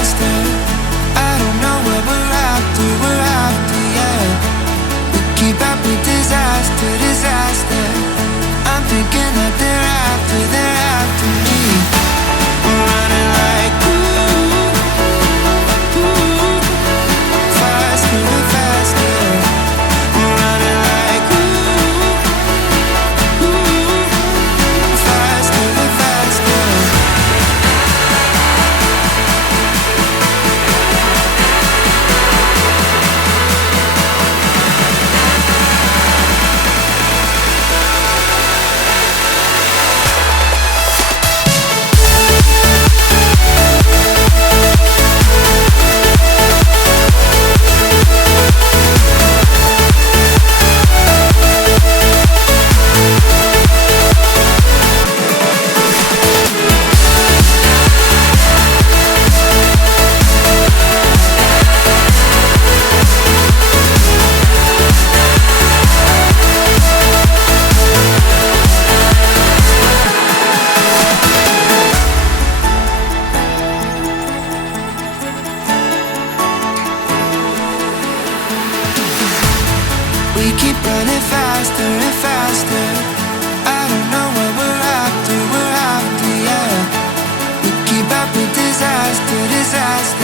disaster. I don't know what we're after, yeah. We keep up with disaster, disaster. I'm thinking that they're after me. We're running like faster and faster. We're running like faster and faster. We keep running faster and faster. I don't know what we're after, yeah. We keep up with disaster, disaster.